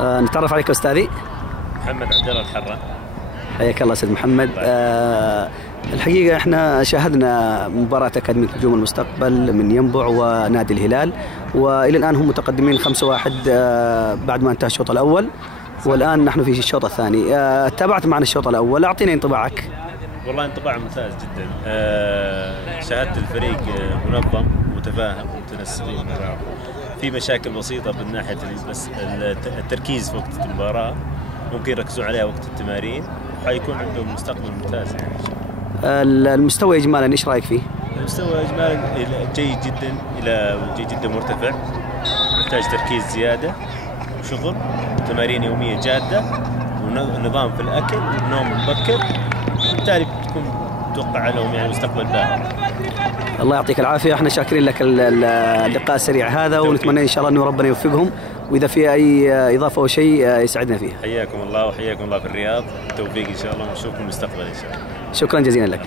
نتعرف عليك أستاذي. محمد عبد الله الحرة. حياك الله سيد محمد. الحقيقة احنا شاهدنا مباراة أكاديمية نجوم المستقبل من ينبع ونادي الهلال، وإلى الآن هم متقدمين 5-1 بعد ما انتهى الشوط الأول، والآن نحن في الشوط الثاني. تابعت معنا الشوط الأول، أعطينا انطباعك. والله انطباع ممتاز جدا. شاهدت الفريق منظم متفاهم متنسقين مع بعض. في مشاكل بسيطة من ناحية بس التركيز في وقت المباراة ممكن يركزون عليها وقت التمارين، وحيكون عندهم مستقبل ممتاز يعني إن شاء الله. المستوى إجمالا إيش رأيك فيه؟ المستوى إجمالا جيد جدا إلى جيد جدا مرتفع، يحتاج تركيز زيادة وشغل وتمارين يومية جادة ونظام في الأكل ونوم مبكر، وبالتالي بتكون متوقع لهم يعني مستقبل باهر. الله يعطيك العافية، احنا شاكرين لك اللقاء السريع هذا، ونتمنى إن شاء الله أنه ربنا يوفقهم، وإذا في أي إضافة أو شيء يسعدنا فيه. حياكم الله وحياكم الله في الرياض، التوفيق إن شاء الله ونشوفكم المستقبل إن شاء الله. شكرا جزيلا لك.